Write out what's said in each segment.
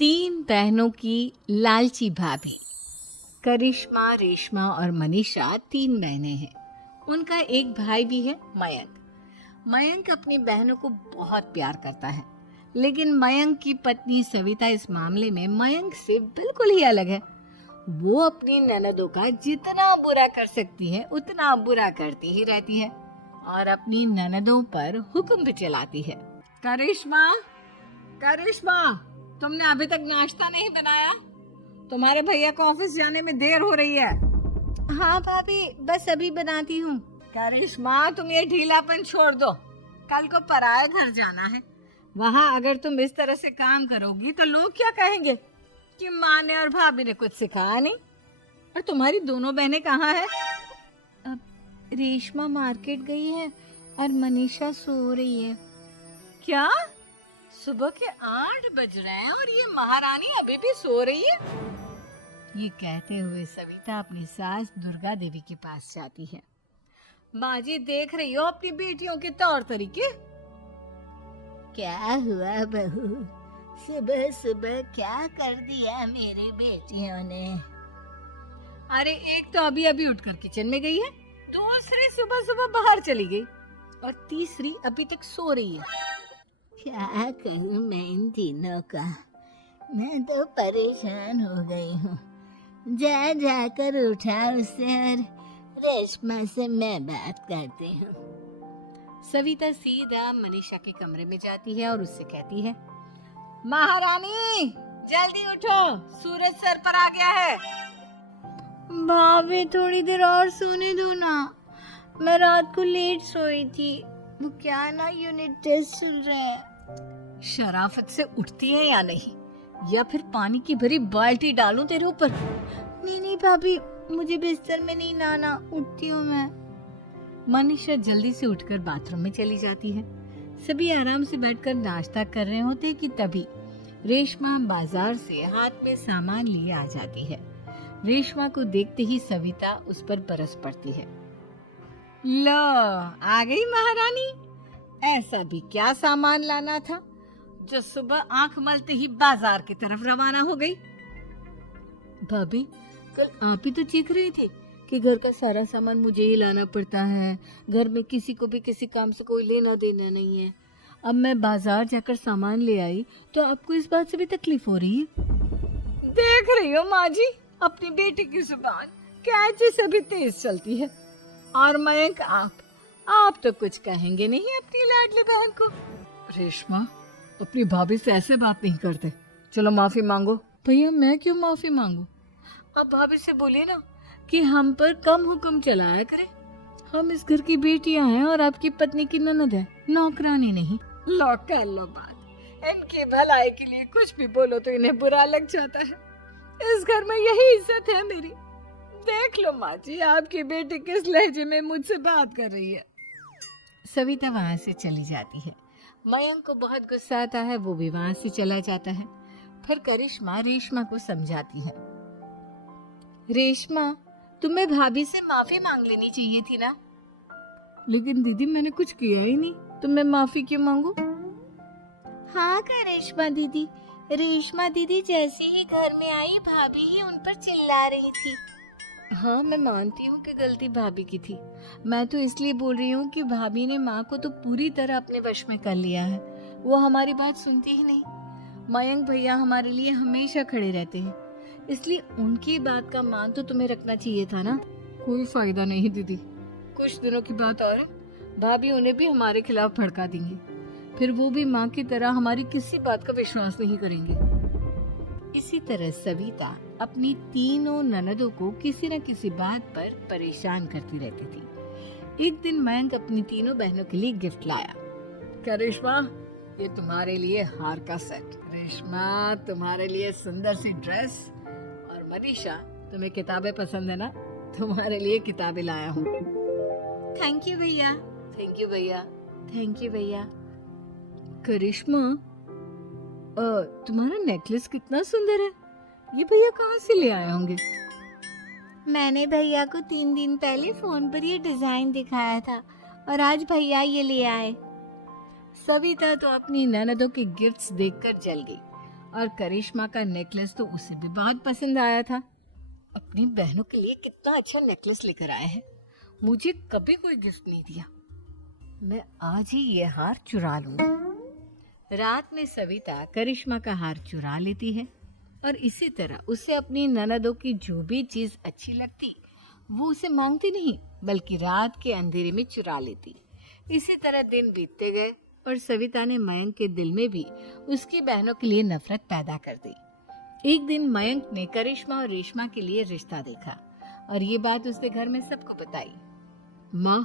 तीन बहनों की लालची भाभी। करिश्मा, रेशमा और मनीषा तीन बहनें हैं। उनका एक भाई भी है, मयंक। मयंक अपनी बहनों को बहुत प्यार करता है, लेकिन मयंक की पत्नी सविता इस मामले में मयंक से बिल्कुल ही अलग है। वो अपनी ननदों का जितना बुरा कर सकती है उतना बुरा करती ही रहती है और अपनी ननदों पर हुक्म भी चलाती है। करिश्मा, करिश्मा, तुमने अभी तक नाश्ता नहीं बनाया? तुम्हारे भैया को ऑफिस जाने में देर हो रही है। हाँ भाभी, बस अभी बनाती हूँ। करिश्मा, तुम ये ढीलापन छोड़ दो। कल को पराये घर जाना है। वहाँ अगर तुम इस तरह से काम करोगी तो लोग क्या कहेंगे कि माँ ने और भाभी ने कुछ सिखाया नहीं। और तुम्हारी दोनों बहनें कहाँ है? अब रेशमा मार्केट गई है और मनीषा सो रही है। क्या? सुबह के 8 बज रहे हैं और ये महारानी अभी भी सो रही है? ये कहते हुए सविता अपनी सास दुर्गा देवी के पास जाती है। माँ जी, देख रही हो अपनी बेटियों के तौर तरीके? क्या हुआ बहू, सुबह सुबह क्या कर दिया मेरी बेटियों ने? अरे एक तो अभी अभी उठकर किचन में गई है, दूसरी सुबह सुबह बाहर चली गई और तीसरी अभी तक सो रही है। क्या कहूँ मैं इन तीनों का, मैं तो परेशान हो गई हूँ। जा जाकर उठा उसे और रेशमा से मैं बात करती हूँ। सविता सीधा मनीषा के कमरे में जाती है और उससे कहती है, महारानी जल्दी उठो, सूरज सर पर आ गया है। भाभी थोड़ी देर और सोने दो ना, मैं रात को लेट सोई थी। वो क्या ना यूनिट टेस्ट चल रहा है। शराफत से उठती है या नहीं, या फिर पानी की भरी बाल्टी डालूं तेरे ऊपर? नहीं नहीं भाभी, मुझे बिस्तर में नहीं लाना, उठती हूँ मैं। मनीषा जल्दी से उठकर बाथरूम में चली जाती है। सभी आराम से बैठकर नाश्ता कर रहे होते कि तभी रेशमा बाजार से हाथ में सामान लिए आ जाती है। रेशमा को देखते ही सविता उस पर बरस पड़ती है। लो, आ गई महारानी। ऐसा भी क्या सामान लाना था जो सुबह आंख मलते ही बाजार की तरफ रवाना हो गई? भाभी, कल आप ही तो चीख रही थी कि घर का सारा सामान मुझे ही लाना पड़ता है, घर में किसी को भी किसी काम से कोई लेना देना नहीं है। अब मैं बाजार जाकर सामान ले आई तो आपको इस बात से भी तकलीफ हो रही है? देख रही हो माँ जी, अपनी बेटी की जुबान कैसे सभी तेज चलती है। और मयंक, आप तो कुछ कहेंगे नहीं अपनी लाडली बहन को। रेशमा, अपनी भाभी से ऐसे बात नहीं करते। चलो माफी मांगो। भैया, मैं क्यों माफी मांगू? अब भाभी से बोलिए ना कि हम पर कम हुक्म चलाया करे। हम इस घर की बेटियां हैं और आपकी पत्नी की ननद है, नौकरानी नहीं। लो कर लो बात। इनकी भलाई के लिए कुछ भी बोलो तो इन्हें बुरा लग जाता है। इस घर में यही इज्जत है मेरी। देख लो माँ जी, आपकी बेटी किस लहजे में मुझसे बात कर रही है। सविता वहां से चली जाती है। मयंक को बहुत गुस्सा आता है, वो भी वहां से चला जाता है। फिर करिश्मा रेशमा को समझाती है, रेशमा, तुम्हें भाभी से माफी मांग लेनी चाहिए थी ना। लेकिन दीदी, मैंने कुछ किया ही नहीं, तो मैं माफी क्यों मांगू? हाँ करिश्मा दीदी, रेशमा दीदी जैसे ही घर में आई भाभी ही उन पर चिल्ला रही थी। हाँ, मैं मानती हूँ कि गलती भाभी की थी। मैं तो इसलिए बोल रही हूँ कि भाभी ने माँ को तो पूरी तरह अपने वश में कर लिया है। वो हमारी बात सुनती ही नहीं। मयंक भैया हमारे लिए हमेशा खड़े रहते हैं, इसलिए उनकी बात का मान तो तुम्हें रखना चाहिए था ना। कोई फायदा नहीं दीदी, कुछ दिनों की बात और है, भाभी उन्हें भी हमारे खिलाफ भड़का देंगे। फिर वो भी माँ की तरह हमारी किसी बात का विश्वास नहीं करेंगे। इसी तरह सविता अपनी तीनों ननदों को किसी न किसी बात पर परेशान करती रहती थी। एक दिन मयंक अपनी तीनों बहनों के लिए गिफ्ट लाया। क्या रेशमा, ये तुम्हारे लिए हार का सेट। रेशमा, तुम्हारे लिए सुंदर सी ड्रेस। और मनीषा, तुम्हें किताबें पसंद है ना, तुम्हारे लिए किताबें लाया हूँ। थैंक यू भैया। थैंक यू भैया। थैंक यू भैया। करिश्मा, तुम्हारा नेकलेस कितना सुंदर है, ये भैया कहाँ से ले आए होंगे? मैंने भैया को 3 दिन पहले फोन पर ये डिजाइन दिखाया था और आज भैया ये ले आए। सविता तो अपनी ननदों के गिफ्ट्स देखकर जल गई और करिश्मा का नेकलेस तो उसे भी बहुत पसंद आया था। अपनी बहनों के लिए कितना अच्छा नेकलेस लेकर आया है, मुझे कभी कोई गिफ्ट नहीं दिया। मैं आज ही ये हार चुरा लूंगी। रात में सविता करिश्मा का हार चुरा लेती है और इसी तरह उसे अपनी ननदों की जो भी चीज अच्छी लगती वो उसे मांगती नहीं, बल्कि रात के अंधेरे में चुरा लेती। इसी तरह दिन बीतते गए और सविता ने मयंक के दिल में भी उसकी बहनों के लिए नफरत पैदा कर दी। एक दिन मयंक ने करिश्मा और रेशमा के लिए रिश्ता देखा और ये बात उसने घर में सबको बताई। माँ,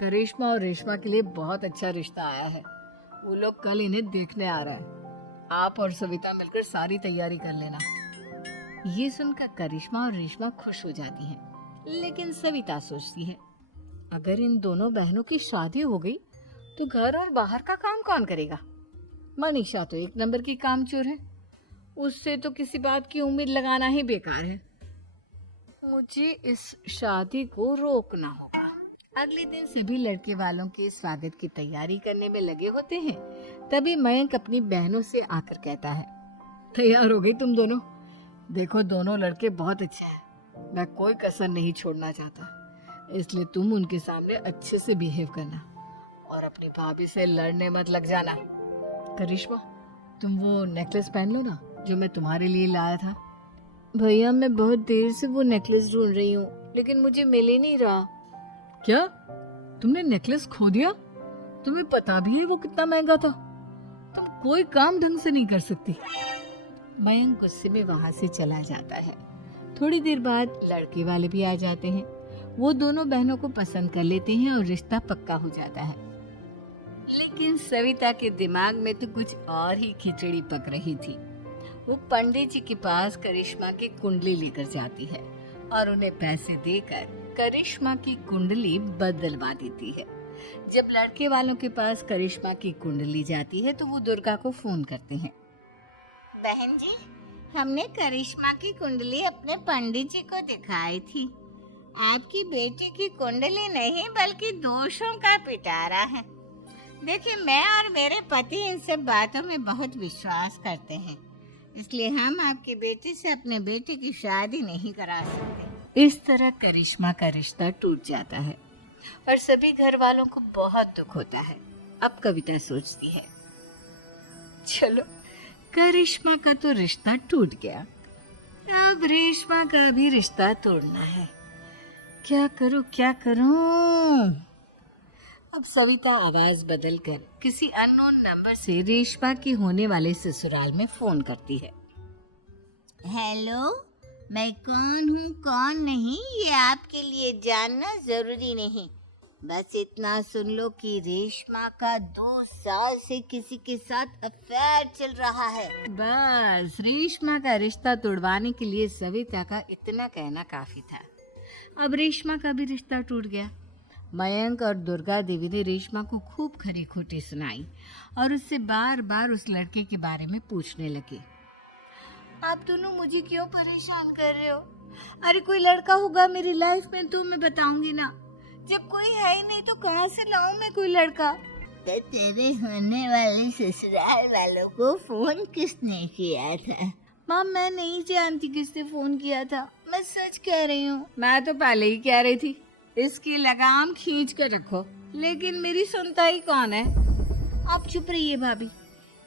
करिश्मा और रेशमा के लिए बहुत अच्छा रिश्ता आया है, वो लोग कल इन्हें देखने आ रहा है, आप और सविता मिलकर सारी तैयारी कर लेना। ये सुनकर करिश्मा और रेशमा खुश हो जाती हैं, लेकिन सविता सोचती है अगर इन दोनों बहनों की शादी हो गई तो घर और बाहर का काम कौन करेगा। मनीषा तो एक नंबर की कामचोर है, उससे तो किसी बात की उम्मीद लगाना ही बेकार है। मुझे इस शादी को रोकना होगा। अगले दिन सभी लड़के वालों के स्वागत की तैयारी करने में लगे होते हैं। तभी मयंक अपनी बहनों से आकर कहता है, तैयार हो गई तुम दोनों? देखो दोनों लड़के बहुत अच्छे हैं, मैं कोई कसर नहीं छोड़ना चाहता, इसलिए तुम उनके सामने अच्छे से बिहेव करना और अपनी भाभी से लड़ने मत लग जाना। करिश्मा, तुम वो नेकलेस पहन लो ना जो मैं तुम्हारे लिए लाया था। भैया, मैं बहुत देर से वो नेकलेस ढूंढ रही हूँ, लेकिन मुझे मिल ही नहीं रहा। क्या तुमने नेकलेस खो दिया? तुम्हें पता भी है वो कितना महंगा था? तुम कोई काम ढंग से नहीं कर सकती। मयंक गुस्से में वहां से चला जाता है। थोड़ी देर बाद लड़के वाले भी आ जाते हैं। वो दोनों बहनों को पसंद कर लेते हैं और रिश्ता पक्का हो जाता है। लेकिन सविता के दिमाग में तो कुछ और ही खिचड़ी पक रही थी। वो पंडित जी के पास करिश्मा की कुंडली लेकर जाती है और उन्हें पैसे देकर करिश्मा की कुंडली बदलवा देती है। जब लड़के वालों के पास करिश्मा की कुंडली जाती है तो वो दुर्गा को फोन करते हैं। बहन जी, हमने करिश्मा की कुंडली अपने पंडित जी को दिखाई थी। आपकी बेटी की कुंडली नहीं बल्कि दोषों का पिटारा है। देखिए, मैं और मेरे पति इन सब बातों में बहुत विश्वास करते हैं, इसलिए हम आपकी बेटी से अपने बेटे की शादी नहीं करा सकते। इस तरह करिश्मा का रिश्ता टूट जाता है और सभी घर वालों को बहुत दुख होता है। अब कविता सोचती है, चलो करिश्मा का तो रिश्ता टूट गया, अब रेशमा का भी रिश्ता तोड़ना है। क्या करूं क्या करूं? अब सविता आवाज बदलकर किसी अननोन नंबर से रेशमा के होने वाले ससुराल में फोन करती है। हेलो, मैं कौन हूँ कौन नहीं ये आपके लिए जानना जरूरी नहीं, बस इतना सुन लो कि रेशमा का 2 साल से किसी के साथ अफेयर चल रहा है। बस रेशमा का रिश्ता तोड़वाने के लिए सविता का इतना कहना काफी था। अब रेशमा का भी रिश्ता टूट गया। मयंक और दुर्गा देवी ने रेशमा को खूब खरी खोटी सुनाई और उससे बार बार उस लड़के के बारे में पूछने लगे। आप दोनों मुझे क्यों परेशान कर रहे हो? अरे कोई लड़का होगा मेरी लाइफ में तो मैं बताऊंगी ना, जब कोई है ही नहीं तो कहाँ से लाऊं मैं कोई लड़का? तो तेरे होने वाले ससुराल वालों को फोन किसने किया था? माँ, मैं नहीं जानती किसने फोन किया था, मैं सच कह रही हूँ। मैं तो पहले ही कह रही थी इसकी लगाम खींच कर रखो, लेकिन मेरी सुनता ही कौन है। आप चुप रहिए भाभी,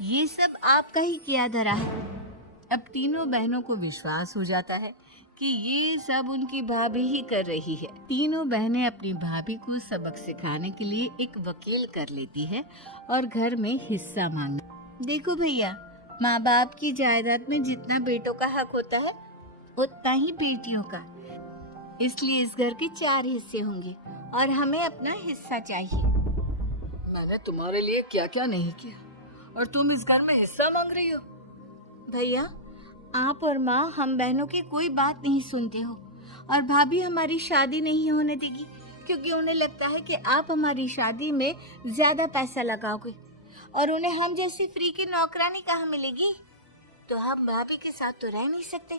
ये सब आपका ही किया धरा है। अब तीनों बहनों को विश्वास हो जाता है कि ये सब उनकी भाभी ही कर रही है। तीनों बहनें अपनी भाभी को सबक सिखाने के लिए एक वकील कर लेती है और घर में हिस्सा मांगती। देखो भैया, माँ बाप की जायदाद में जितना बेटों का हक होता है उतना ही बेटियों का, इसलिए इस घर के 4 हिस्से होंगे और हमें अपना हिस्सा चाहिए। मैंने तुम्हारे लिए क्या क्या नहीं किया और तुम इस घर में हिस्सा मांग रही हो? भैया, आप और माँ हम बहनों की कोई बात नहीं सुनते हो और भाभी हमारी शादी नहीं होने देगी क्योंकि उन्हें लगता है कि आप हमारी शादी में ज्यादा पैसा लगाओगे और उन्हें हम जैसी फ्री की नौकरानी कहाँ मिलेगी। तो हम भाभी के साथ तो रह नहीं सकते,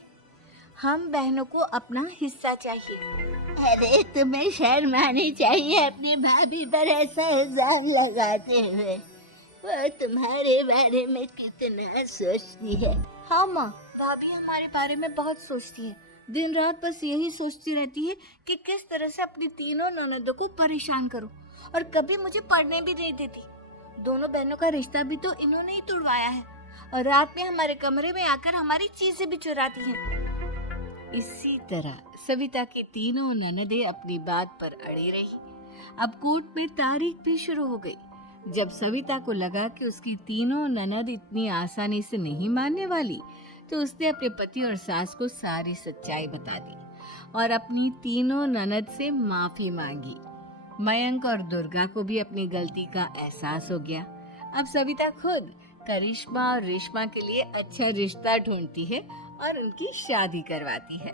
हम बहनों को अपना हिस्सा चाहिए। अरे तुम्हें शर्म आनी चाहिए अपनी भाभी पर ऐसा इल्जाम लगाते हुए। वह तुम्हारे बारे में कितना सोचती है। हाँ माँ, भाभी हमारे बारे में बहुत सोचती है। दिन रात बस यही सोचती रहती है कि किस तरह से अपनी तीनों ननदों को परेशान करूं, और कभी मुझे पढ़ने भी नहीं देती। दोनों बहनों का रिश्ता भी तो इन्होंने ही तुड़वाया है, और रात में हमारे कमरे में आकर हमारी चीजें भी चुराती हैं। इसी तरह सविता की तीनों ननदें अपनी बात पर अड़ी रही। अब कोर्ट में तारीख भी शुरू हो गई। जब सविता को लगा कि उसकी तीनों ननद इतनी आसानी से नहीं मानने वाली, तो उसने अपने पति और सास को सारी सच्चाई बता दी और अपनी तीनों ननद से माफी मांगी। मयंक और दुर्गा को भी अपनी गलती का एहसास हो गया। अब सविता खुद करिश्मा और रेशमा के लिए अच्छा रिश्ता ढूंढती है और उनकी शादी करवाती है।